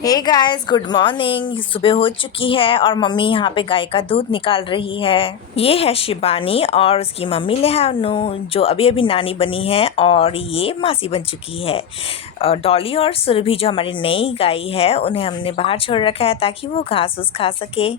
Hey guys, good morning. सुबह हो चुकी है और मम्मी यहाँ पे गाय का दूध निकाल रही है। ये है शिबानी और उसकी मम्मी लेहानू, जो अभी अभी नानी बनी है और ये मासी बन चुकी है। डॉली और सुरभि जो हमारी नई गाय है, उन्हें हमने बाहर छोड़ रखा है ताकि वो घास उस खा सके।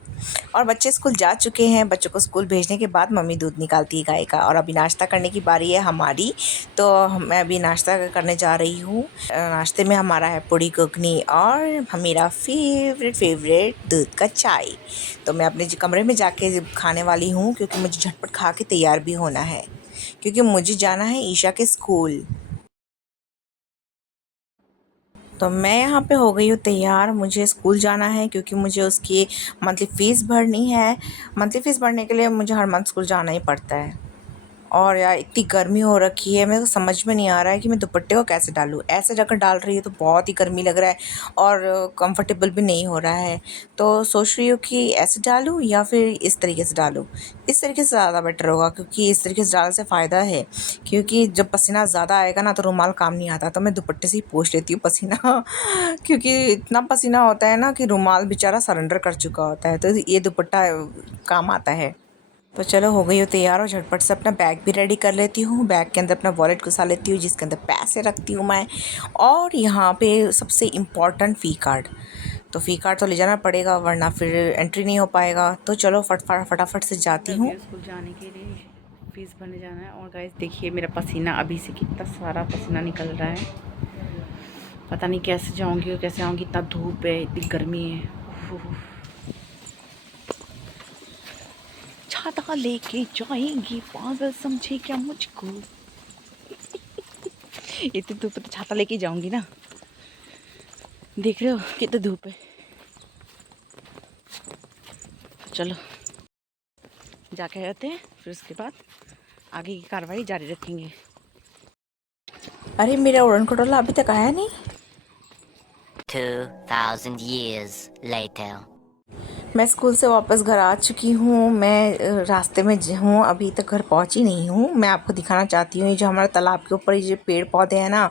और बच्चे स्कूल जा चुके हैं। बच्चों को स्कूल भेजने के बाद मम्मी दूध निकालती है गाय का। और अभी नाश्ता करने की बारी है हमारी, तो मैं अभी नाश्ता करने जा रही हूँ। नाश्ते में हमारा है पूड़ी घुगनी और मेरा फेवरेट दूध का चाय। तो मैं अपने कमरे में जाके खाने वाली हूँ, क्योंकि मुझे झटपट खा के तैयार भी होना है, क्योंकि मुझे जाना है ईशा के स्कूल। तो मैं यहाँ पे हो गई हूँ तैयार। मुझे स्कूल जाना है क्योंकि मुझे उसकी मंथली फ़ीस भरनी है। मंथली फ़ीस भरने के लिए मुझे हर मंथ स्कूल जाना ही पड़ता है। और यार इतनी गर्मी हो रखी है, मेरे को समझ में नहीं आ रहा है कि मैं दुपट्टे को कैसे डालूँ। ऐसे जगह डाल रही हूँ तो बहुत ही गर्मी लग रहा है और कंफर्टेबल भी नहीं हो रहा है। तो सोच रही हूँ कि ऐसे डालूँ या फिर इस तरीके से डालूँ। इस तरीके से ज़्यादा बेटर होगा, क्योंकि इस तरीके से डालने से फ़ायदा है, क्योंकि जब पसीना ज़्यादा आएगा ना तो रुमाल काम नहीं आता। तो मैं दुपट्टे से ही पोंछ लेती हूँ पसीना क्योंकि इतना पसीना होता है ना कि रुमाल बेचारा सरेंडर कर चुका होता है, तो ये दुपट्टा काम आता है। तो चलो हो गई हो तैयार, और झटपट से अपना बैग भी रेडी कर लेती हूँ। बैग के अंदर अपना वॉलेट घुसा लेती हूँ, जिसके अंदर पैसे रखती हूँ मैं। और यहाँ पे सबसे इम्पॉर्टेंट फ़ी कार्ड। तो फ़ी कार्ड तो ले जाना पड़ेगा, वरना फिर एंट्री नहीं हो पाएगा। तो चलो फटाफट से जाती हूँ। स्कूल जाने के लिए फीस भरने जाना है। और गाइस देखिए, मेरा पसीना अभी से कितना सारा पसीना निकल रहा है। पता नहीं कैसे जाऊंगी और कैसे आऊंगी, इतना धूप है, इतनी गर्मी है। उफ। छाता लेके जाएंगी, पागल समझे क्या मुझको। इतनी धूप है तो छाता लेके जाऊंगी ना। देख रहे हो कितनी धूप है। चलो जाके आते हैं, फिर उसके बाद आगे की कार्रवाई जारी रखेंगे। अरे मेरा उड़न खटोला अभी तक आया नहीं। 2,000 years later. मैं स्कूल से वापस घर आ चुकी हूँ। मैं रास्ते में हूँ, अभी तक घर पहुँची नहीं हूँ। मैं आपको दिखाना चाहती हूँ, ये जो हमारे तालाब के ऊपर ये जो पेड़ पौधे हैं ना,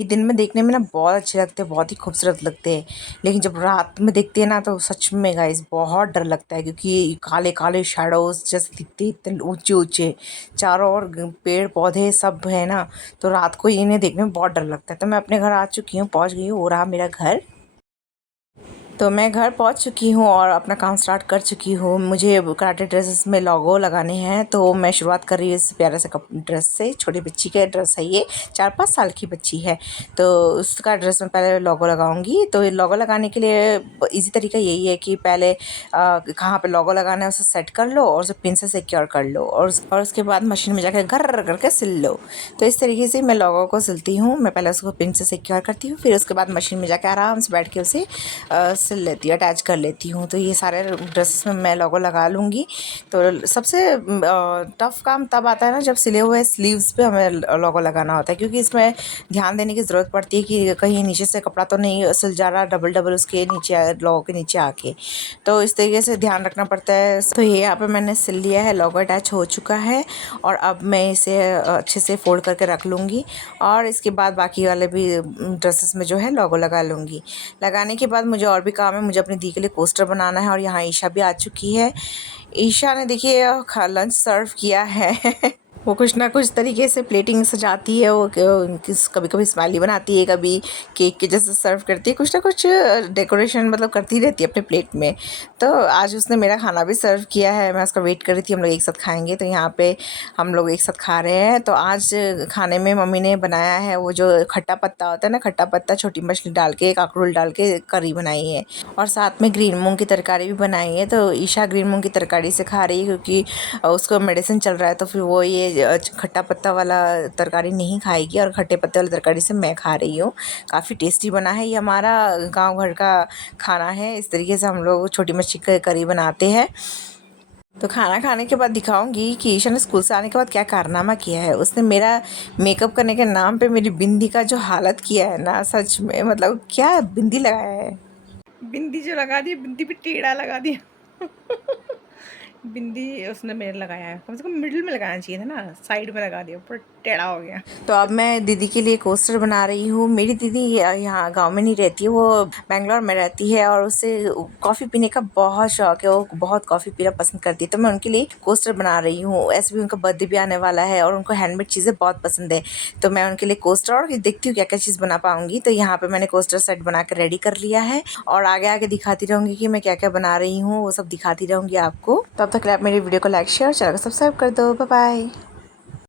ये दिन में देखने में ना बहुत अच्छे लगते हैं, बहुत ही खूबसूरत लगते हैं। लेकिन जब रात में देखते हैं ना तो सच में गाइस बहुत डर लगता है, क्योंकि ये काले काले शैडोज़ जैसे दिखते, इतने ऊँचे ऊँचे चारों ओर पेड़ पौधे सब है ना। तो रात को इन्हें देखने में बहुत डर लगता है। तो मैं अपने घर आ चुकी हूँ, पहुँच गई हूँ, वो रहा मेरा घर। तो मैं घर पहुंच चुकी हूं और अपना काम स्टार्ट कर चुकी हूं। मुझे कराटे ड्रेसेस में लोगो लगाने हैं, तो मैं शुरुआत कर रही हूँ इस प्यारे से ड्रेस से। छोटी बच्ची का ड्रेस है ये, 4-5 साल की बच्ची है। तो उसका ड्रेस में पहले लोगो लगाऊंगी। तो ये लोगो लगाने के लिए इजी तरीका यही है कि पहले कहाँ पे लोगो लगाना है उसे सेट कर लो और उसे पिन से सिक्योर कर लो, और उसके बाद मशीन में जाकर घर करके सिल लो। तो इस तरीके से मैं लोगों को सिलती हूँ। मैं पहले उसको पिन से सिक्योर करती हूँ, फिर उसके बाद मशीन में जाकर आराम से बैठ के उसे सिल लेती हूँ, अटैच कर लेती हूँ। तो ये सारे ड्रेसेस में मैं लोगो लगा लूँगी। तो सबसे टफ़ काम तब आता है ना जब सिले हुए स्लीव्स पे हमें लोगो लगाना होता है, क्योंकि इसमें ध्यान देने की ज़रूरत पड़ती है कि कहीं नीचे से कपड़ा तो नहीं सिल जा रहा डबल डबल उसके नीचे, लोगो के नीचे आके। तो इस तरीके से ध्यान रखना पड़ता है। तो ये यहाँ पे मैंने सिल लिया है, लोगो अटैच हो चुका है। और अब मैं इसे अच्छे से फोल्ड करके रख लूँगी, और इसके बाद बाकी वाले भी ड्रेसेस में जो है लोगो लगा लूँगी। लगाने के बाद मुझे और भी काम है, मुझे अपनी दी के लिए कोस्टर बनाना है। और यहाँ ईशा भी आ चुकी है। ईशा ने देखिए लंच सर्व किया है वो कुछ ना कुछ तरीके से प्लेटिंग सजाती है। वो कभी कभी स्माइली बनाती है, कभी केक के जैसे सर्व करती है, कुछ ना कुछ डेकोरेशन मतलब करती रहती है अपने प्लेट में। तो आज उसने मेरा खाना भी सर्व किया है, मैं उसका वेट कर रही थी, हम लोग एक साथ खाएंगे। तो यहाँ पे हम लोग एक साथ खा रहे हैं। तो आज खाने में मम्मी ने बनाया है वो जो खट्टा पत्ता होता है ना, खट्टा पत्ता छोटी मछली डाल के, काकरोल डाल के करी बनाई है, और साथ में ग्रीन मूंग की तरकारी भी बनाई है। तो ईशा ग्रीन मूंग की तरकारी से खा रही है, क्योंकि उसको मेडिसिन चल रहा है। तो फिर वो ये खट्टा पत्ता वाला तरकारी नहीं खाएगी, और खट्टे पत्ते वाली तरकारी से मैं खा रही हूँ। काफ़ी टेस्टी बना है, ये हमारा गांव घर का खाना है। इस तरीके से हम लोग छोटी मच्छी की करी बनाते हैं। तो खाना खाने के बाद दिखाऊंगी कि ईशा ने स्कूल से आने के बाद क्या कारनामा किया है। उसने मेरा मेकअप करने के नाम पे मेरी बिंदी का जो हालत किया है ना, सच में मतलब क्या बिंदी लगाया है। बिंदी जो लगा दी, बिंदी पे टेढ़ा लगा दिया। बिंदी उसने मेरे लगाया है, कम से कम मिडिल में लगाना चाहिए था ना, साइड में लगा दिया, पर टेढ़ा हो गया। तो अब मैं दीदी के लिए कोस्टर बना रही हूँ। मेरी दीदी यहाँ गांव में नहीं रहती है, वो बेंगलोर में रहती है और उसे कॉफ़ी पीने का बहुत शौक है, वो बहुत कॉफ़ी पीना पसंद करती है। तो मैं उनके लिए कोस्टर बना रही हूँ। ऐसे भी उनका बर्थडे भी आने वाला है और उनको हैंडमेड चीज़ें बहुत पसंद है। तो मैं उनके लिए कोस्टर और देखती हूँ क्या क्या चीज़ बना पाऊँगी। तो यहाँ पर मैंने कोस्टर सेट बना कर रेडी कर लिया है और आगे आगे दिखाती रहूँगी कि मैं क्या क्या बना रही हूँ, वो सब दिखाती रहूँगी आपको। तो अब तक आप मेरी वीडियो को लाइक शेयर चैनल को सब्सक्राइब कर दो। Bye bye.